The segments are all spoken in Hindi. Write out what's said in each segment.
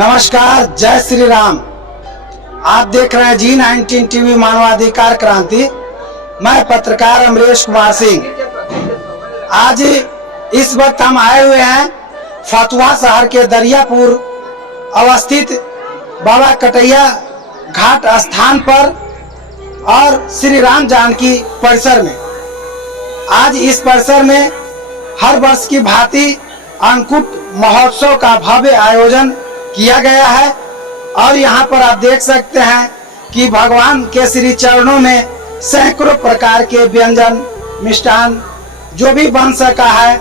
नमस्कार, जय श्री राम। आप देख रहे हैं G19 टीवी मानवाधिकार क्रांति। मैं पत्रकार अमरेश कुमार सिंह। आज इस वक्त हम आए हुए हैं फतुहा शहर के दरियापुर अवस्थित बाबा कटैया घाट स्थान पर और श्री राम जानकी परिसर में। आज इस परिसर में हर वर्ष की भांति अन्नकूट महोत्सव का भव्य आयोजन किया गया है और यहाँ पर आप देख सकते हैं कि भगवान के श्री चरणों में सैकड़ों प्रकार के व्यंजन मिष्ठान जो भी बन सका है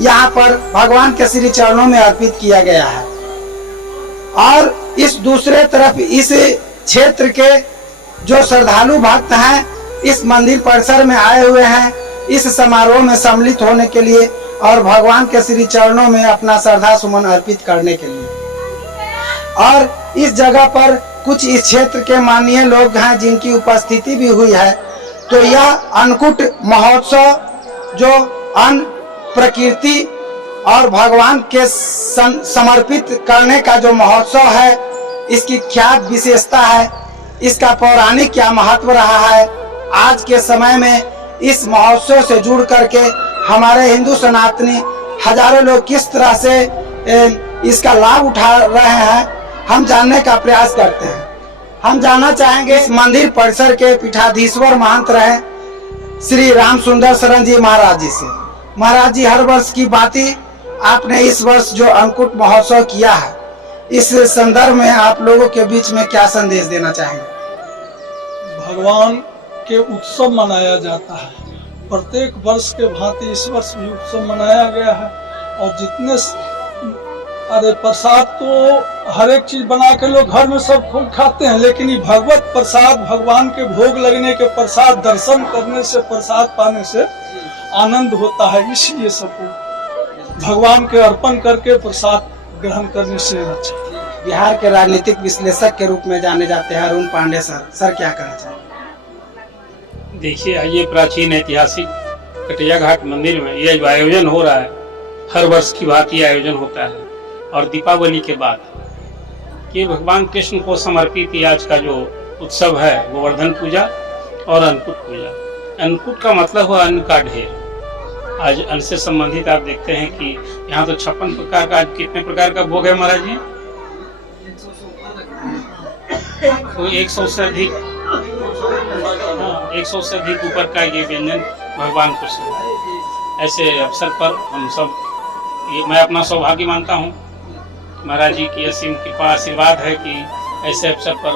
यहाँ पर भगवान के श्री चरणों में अर्पित किया गया है। और इस दूसरे तरफ इस क्षेत्र के जो श्रद्धालु भक्त हैं इस मंदिर परिसर में आए हुए हैं इस समारोह में सम्मिलित होने के लिए और भगवान के श्री चरणों में अपना श्रद्धा सुमन अर्पित करने के लिए। और इस जगह पर कुछ इस क्षेत्र के माननीय लोग हैं जिनकी उपस्थिति भी हुई है। तो यह अन्नकूट महोत्सव जो अन्न प्रकृति और भगवान के समर्पित करने का जो महोत्सव है, इसकी क्या विशेषता है, इसका पौराणिक क्या महत्व रहा है, आज के समय में इस महोत्सव से जुड़ करके हमारे हिंदू सनातनी हजारों लोग किस तरह से इसका लाभ उठा रहे हैं, हम जानने का प्रयास करते हैं। हम जानना चाहेंगे इस मंदिर परिसर के पीठाधीश्वर महंत रहे श्री राम सुंदर शरण जी महाराज जी से। महाराज जी, हर वर्ष की भांति आपने इस वर्ष जो अन्नकूट महोत्सव किया है, इस संदर्भ में आप लोगों के बीच में क्या संदेश देना चाहेंगे? भगवान के उत्सव मनाया जाता है, प्रत्येक वर्ष के भांति इस वर्ष भी उत्सव मनाया गया है। और जितने प्रसाद तो हर एक चीज बना के लोग घर में सब खूब खाते हैं, लेकिन ये भगवत प्रसाद, भगवान के भोग लगने के प्रसाद, दर्शन करने से, प्रसाद पाने से आनंद होता है। इसलिए सबको भगवान के अर्पण करके प्रसाद ग्रहण करने से अच्छा। बिहार के राजनीतिक विश्लेषक के रूप में जाने जाते हैं अरुण पांडे सर क्या कहना चाहेंगे? देखिए, ये प्राचीन ऐतिहासिक कटैया घाट मंदिर में यह जो आयोजन हो रहा है, हर वर्ष की भांति आयोजन होता है। और दीपावली के बाद ये भगवान कृष्ण को समर्पित आज का जो उत्सव है गोवर्धन पूजा और अन्नकूट पूजा। अन्नकूट का मतलब हुआ अन्न का ढेर। आज अन्न से संबंधित आप देखते हैं कि यहाँ तो 56 प्रकार का, आज कितने प्रकार का भोग है महाराज जी? तो 100 से अधिक 100 से अधिक ऊपर का ये व्यंजन भगवान कृष्ण है। ऐसे अवसर पर हम सब, मैं अपना सौभाग्य मानता हूँ, महाराज जी की असीम कृपा आशीर्वाद है कि ऐसे अवसर पर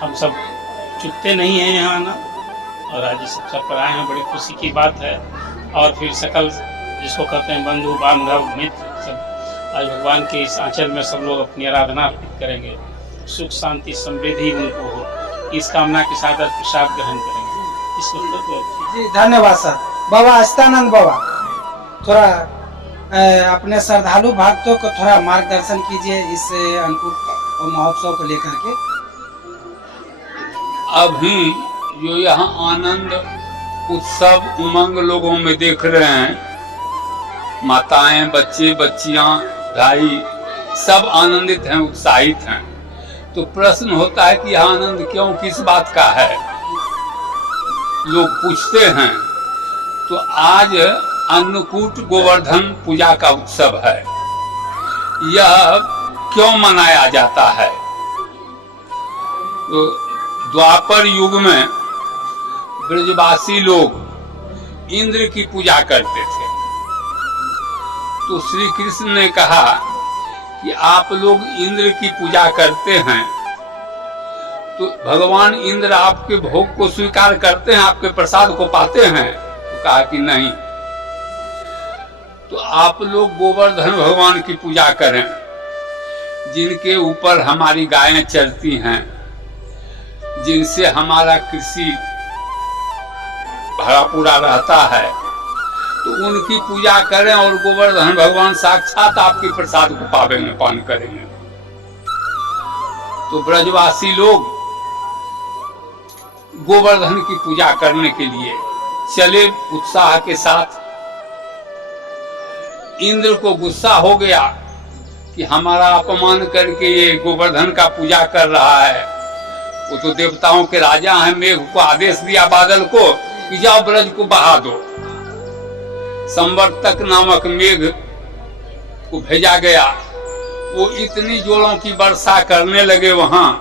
हम सब चुकते नहीं हैं यहाँ आना। और आज इस अवसर पर आए हैं, बड़ी खुशी की बात है। और फिर सकल जिसको कहते हैं बंधु बांधव मित्र सब आज भगवान के इस आंचल में सब लोग अपनी आराधना अर्पित करेंगे। सुख शांति समृद्धि उनको हो, इस कामना के साथ आज प्रसाद ग्रहण करेंगे। इस वक्त जी धन्यवाद सर। बाबा अस्तानंद बाबा, थोड़ा अपने श्रद्धालु भक्तों को थोड़ा मार्गदर्शन कीजिए इस अन्नकूट महोत्सव को लेकर के। अभी जो यहाँ आनंद उत्सव उमंग लोगों में देख रहे हैं, माताएं, बच्चे, बच्चियां, भाई सब आनंदित हैं, उत्साहित हैं। तो प्रश्न होता है कि यह आनंद क्यों, किस बात का है, लोग पूछते हैं। तो आज अन्नकूट गोवर्धन पूजा का उत्सव है। यह क्यों मनाया जाता है? तो द्वापर युग में ब्रजवासी लोग इंद्र की पूजा करते थे। तो श्री कृष्ण ने कहा कि आप लोग इंद्र की पूजा करते हैं, तो भगवान इंद्र आपके भोग को स्वीकार करते हैं, आपके प्रसाद को पाते हैं? तो कहा कि नहीं। तो आप लोग गोवर्धन भगवान की पूजा करें, जिनके ऊपर हमारी गायें चरती हैं, जिनसे हमारा कृषि भरा पूरा रहता है। तो उनकी पूजा करें और गोवर्धन भगवान साक्षात आपके प्रसाद को पावेंगे, पान करेंगे। तो ब्रजवासी लोग गोवर्धन की पूजा करने के लिए चले उत्साह के साथ। इंद्र को गुस्सा हो गया कि हमारा अपमान करके ये गोवर्धन का पूजा कर रहा है। वो तो देवताओं के राजा हैं। मेघ को आदेश दिया बादल को कि जाओ ब्रज को बहा दो। संवर्तक नामक मेघ को भेजा गया। वो इतनी जोरों की वर्षा करने लगे वहां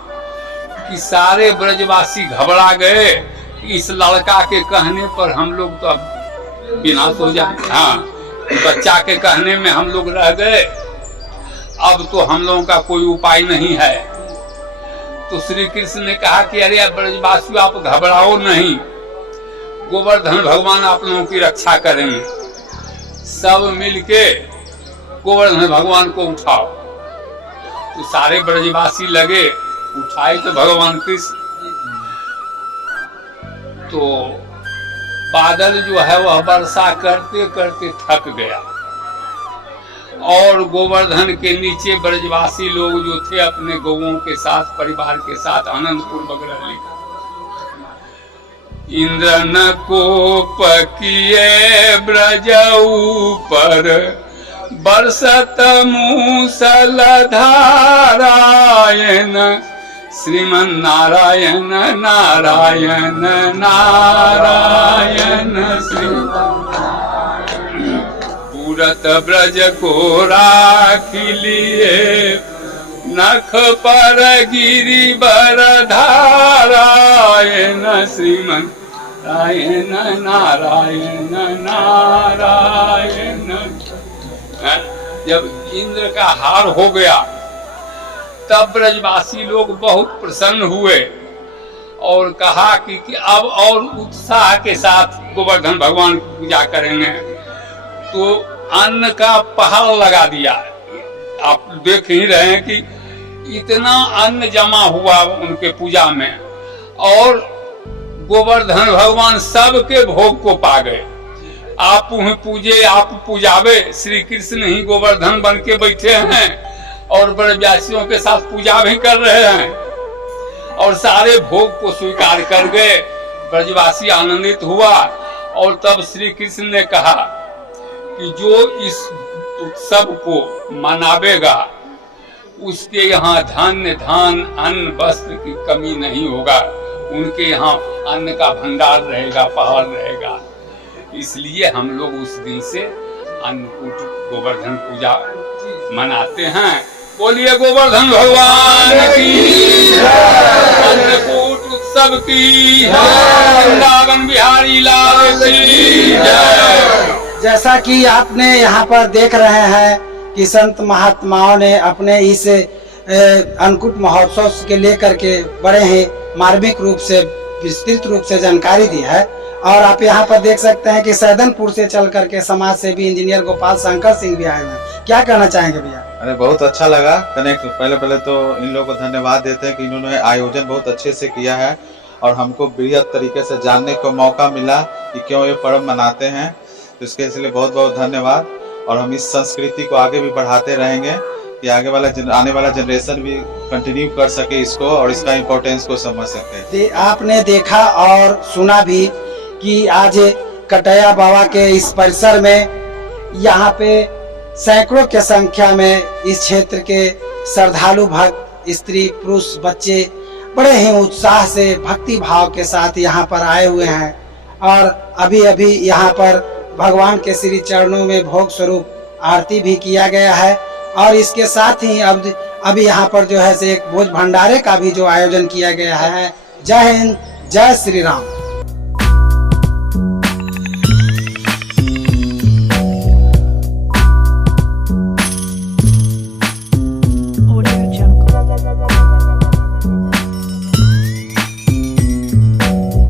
कि सारे ब्रजवासी घबरा गए कि इस लड़का के कहने पर हम लोग तो अब विनाश हो जाए। हाँ, बच्चा के कहने में हम लोग रह गए, अब तो हम लोगों का कोई उपाय नहीं है। तो श्री कृष्ण ने कहा कि अरे ब्रजवासियों, आप घबराओ नहीं, गोवर्धन भगवान आप लोगों की रक्षा करेंगे। सब मिलके गोवर्धन भगवान को उठाओ। तो सारे ब्रजवासी लगे, उठाए तो भगवान कृष्ण। तो बादल जो है वह वर्षा करते करते थक गया और गोवर्धन के नीचे ब्रजवासी लोग जो थे अपने गौओं के साथ, परिवार के साथ आनंद पूर्वक रह लिया। इंद्र न कोप किए ब्रज ऊपर, बरसत मूसल धारायण, श्रीमन नारायण नारायण नारायण पूरत ब्रज को राखी लिए, नख पर गिरी बर धारायण, श्रीमन नारायण नारायण नारायण। जब इंद्र का हार हो गया तब ब्रजवासी लोग बहुत प्रसन्न हुए और कहा कि अब और उत्साह के साथ गोवर्धन भगवान की पूजा करेंगे। तो अन्न का पहाड़ लगा दिया। आप देख ही रहे हैं कि इतना अन्न जमा हुआ उनके पूजा में और गोवर्धन भगवान सबके भोग को पा गए। आप पूजे आप पूजावे, श्री कृष्ण ही गोवर्धन बन के बैठे हैं और ब्रजवासियों के साथ पूजा भी कर रहे हैं और सारे भोग को स्वीकार कर गए। ब्रजवासी आनंदित हुआ और तब श्री कृष्ण ने कहा कि जो इस उत्सव को मनावेगा उसके यहाँ धान्य धान अन्न वस्त्र की कमी नहीं होगा। उनके यहाँ अन्न का भंडार रहेगा, पहाड़ रहेगा। इसलिए हम लोग उस दिन से अन्नकूट गोवर्धन पूजा मनाते हैं। बोलिए गोवर्धन भगवान की, अन्नकूट उत्सव की, वृंदावन बिहारी लाल की जय। जैसा कि आपने यहाँ पर देख रहे हैं कि संत महात्माओं ने अपने इस अन्नकूट महोत्सव के लेकर के बड़े ही मार्मिक रूप से, विस्तृत रूप से जानकारी दी है। और आप यहाँ पर देख सकते हैं कि सैदनपुर से चल करके समाज सेवी इंजीनियर गोपाल शंकर सिंह भी आए हुए हैं। क्या कहना चाहेंगे भैया? अरे बहुत अच्छा लगा कनेक्ट। पहले तो इन लोगों को धन्यवाद देते हैं कि इन्होंने आयोजन बहुत अच्छे से किया है और हमको बृहद तरीके से जानने को मौका मिला कि क्यों ये पर्व मनाते हैं। तो इसके इसलिए बहुत बहुत धन्यवाद। और हम इस संस्कृति को आगे भी बढ़ाते रहेंगे कि आगे वाला आने वाला जनरेशन भी कंटिन्यू कर सके इसको और इसका इम्पोर्टेंस को समझ सके। आपने देखा और सुना भी कि आज कटैया बाबा के इस परिसर में यहाँ पे सैकड़ों के संख्या में इस क्षेत्र के श्रद्धालु भक्त, स्त्री पुरुष, बच्चे बड़े ही उत्साह से भक्ति भाव के साथ यहाँ पर आए हुए हैं। और अभी अभी यहाँ पर भगवान के श्री चरणों में भोग स्वरूप आरती भी किया गया है। और इसके साथ ही अभी यहाँ पर जो है से एक भोज भंडारे का भी जो आयोजन किया गया है। जय हिंद, जय श्री राम।